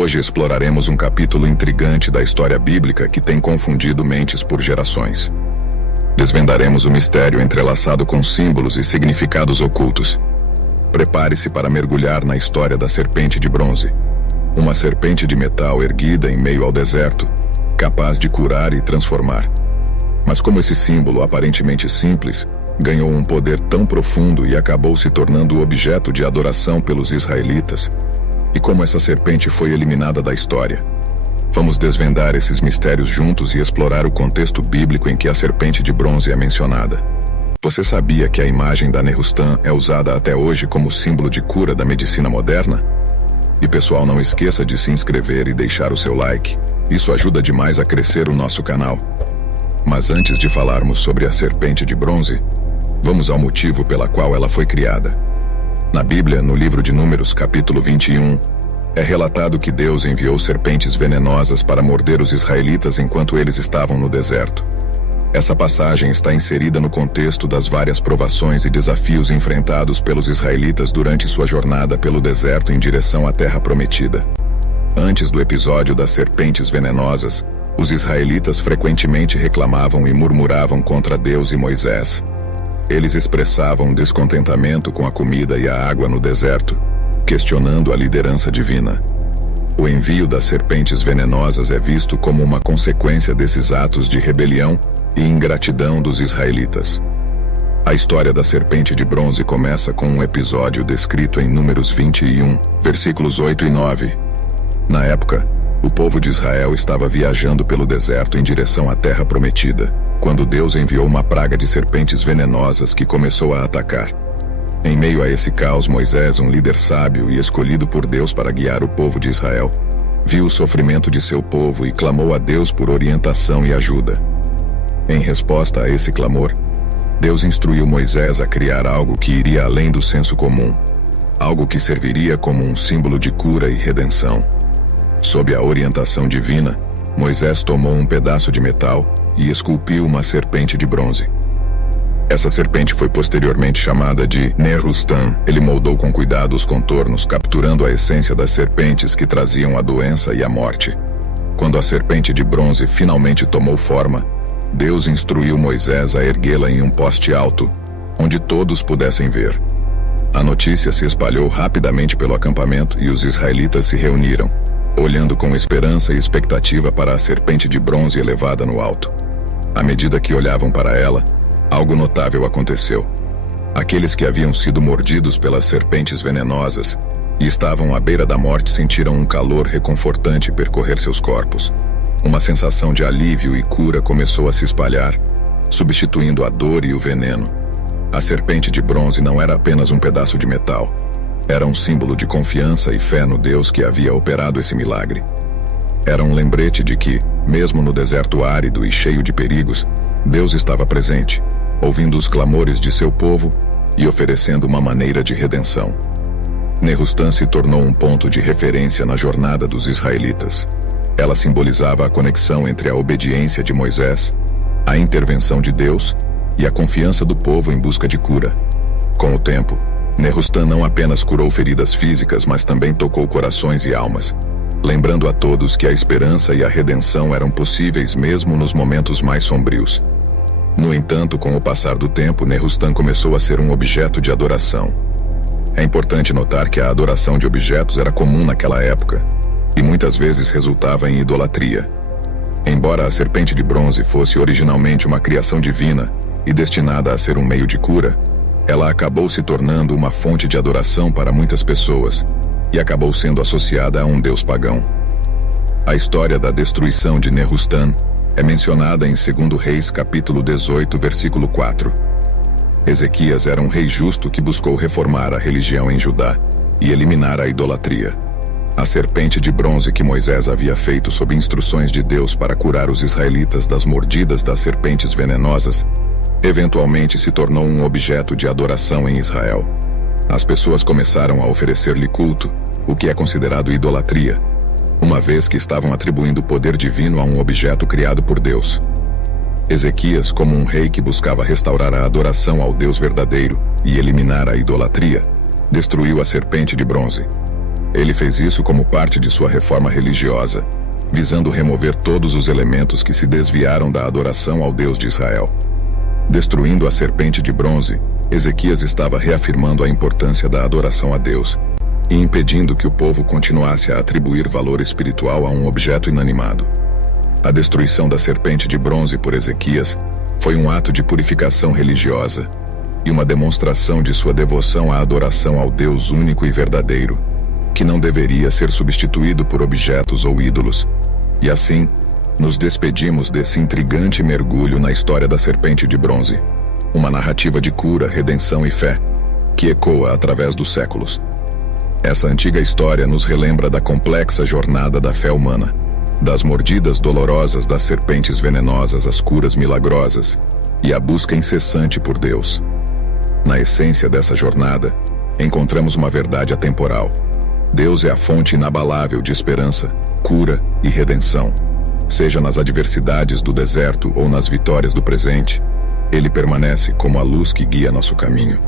Hoje exploraremos um capítulo intrigante da história bíblica que tem confundido mentes por gerações. Desvendaremos o mistério entrelaçado com símbolos e significados ocultos. Prepare-se para mergulhar na história da serpente de bronze. Uma serpente de metal erguida em meio ao deserto, capaz de curar e transformar. Mas como esse símbolo aparentemente simples ganhou um poder tão profundo e acabou se tornando objeto de adoração pelos israelitas, e como essa serpente foi eliminada da história. Vamos desvendar esses mistérios juntos e explorar o contexto bíblico em que a serpente de bronze é mencionada. Você sabia que a imagem da Nehustan é usada até hoje como símbolo de cura da medicina moderna? E pessoal, não esqueça de se inscrever e deixar o seu like. Isso ajuda demais a crescer o nosso canal. Mas antes de falarmos sobre a serpente de bronze, vamos ao motivo pela qual ela foi criada. Na Bíblia, no livro de Números, capítulo 21, é relatado que Deus enviou serpentes venenosas para morder os israelitas enquanto eles estavam no deserto. Essa passagem está inserida no contexto das várias provações e desafios enfrentados pelos israelitas durante sua jornada pelo deserto em direção à Terra Prometida. Antes do episódio das serpentes venenosas, os israelitas frequentemente reclamavam e murmuravam contra Deus e Moisés. Eles expressavam descontentamento com a comida e a água no deserto, questionando a liderança divina. O envio das serpentes venenosas é visto como uma consequência desses atos de rebelião e ingratidão dos israelitas. A história da serpente de bronze começa com um episódio descrito em Números 21, versículos 8 e 9. Na época, o povo de Israel estava viajando pelo deserto em direção à Terra Prometida, quando Deus enviou uma praga de serpentes venenosas que começou a atacar. Em meio a esse caos, Moisés, um líder sábio e escolhido por Deus para guiar o povo de Israel, viu o sofrimento de seu povo e clamou a Deus por orientação e ajuda. Em resposta a esse clamor, Deus instruiu Moisés a criar algo que iria além do senso comum, algo que serviria como um símbolo de cura e redenção. Sob a orientação divina, Moisés tomou um pedaço de metal e esculpiu uma serpente de bronze. Essa serpente foi posteriormente chamada de Nehustan. Ele moldou com cuidado os contornos, capturando a essência das serpentes que traziam a doença e a morte. Quando a serpente de bronze finalmente tomou forma, Deus instruiu Moisés a erguê-la em um poste alto, onde todos pudessem ver. A notícia se espalhou rapidamente pelo acampamento e os israelitas se reuniram, olhando com esperança e expectativa para a serpente de bronze elevada no alto. À medida que olhavam para ela, algo notável aconteceu. Aqueles que haviam sido mordidos pelas serpentes venenosas e estavam à beira da morte sentiram um calor reconfortante percorrer seus corpos. Uma sensação de alívio e cura começou a se espalhar, substituindo a dor e o veneno. A serpente de bronze não era apenas um pedaço de metal. Era um símbolo de confiança e fé no Deus que havia operado esse milagre. Era um lembrete de que, mesmo no deserto árido e cheio de perigos, Deus estava presente, ouvindo os clamores de seu povo e oferecendo uma maneira de redenção. Nehustan se tornou um ponto de referência na jornada dos israelitas. Ela simbolizava a conexão entre a obediência de Moisés, a intervenção de Deus e a confiança do povo em busca de cura. Com o tempo, Nehustan não apenas curou feridas físicas, mas também tocou corações e almas, lembrando a todos que a esperança e a redenção eram possíveis mesmo nos momentos mais sombrios. No entanto, com o passar do tempo, Nehustan começou a ser um objeto de adoração. É importante notar que a adoração de objetos era comum naquela época, e muitas vezes resultava em idolatria. Embora a serpente de bronze fosse originalmente uma criação divina e destinada a ser um meio de cura, ela acabou se tornando uma fonte de adoração para muitas pessoas e acabou sendo associada a um deus pagão. A história da destruição de Nehustan é mencionada em 2 Reis capítulo 18, versículo 4. Ezequias era um rei justo que buscou reformar a religião em Judá e eliminar a idolatria. A serpente de bronze que Moisés havia feito sob instruções de Deus para curar os israelitas das mordidas das serpentes venenosas, eventualmente se tornou um objeto de adoração em Israel. As pessoas começaram a oferecer-lhe culto, o que é considerado idolatria, uma vez que estavam atribuindo poder divino a um objeto criado por Deus. Ezequias, como um rei que buscava restaurar a adoração ao Deus verdadeiro e eliminar a idolatria, destruiu a serpente de bronze. Ele fez isso como parte de sua reforma religiosa, visando remover todos os elementos que se desviaram da adoração ao Deus de Israel. Destruindo a serpente de bronze, Ezequias estava reafirmando a importância da adoração a Deus e impedindo que o povo continuasse a atribuir valor espiritual a um objeto inanimado. A destruição da serpente de bronze por Ezequias foi um ato de purificação religiosa e uma demonstração de sua devoção à adoração ao Deus único e verdadeiro, que não deveria ser substituído por objetos ou ídolos. E assim, nos despedimos desse intrigante mergulho na história da serpente de bronze, uma narrativa de cura, redenção e fé, que ecoa através dos séculos. Essa antiga história nos relembra da complexa jornada da fé humana, das mordidas dolorosas das serpentes venenosas às curas milagrosas e a busca incessante por Deus. Na essência dessa jornada, encontramos uma verdade atemporal. Deus é a fonte inabalável de esperança, cura e redenção. Seja nas adversidades do deserto ou nas vitórias do presente, Ele permanece como a luz que guia nosso caminho.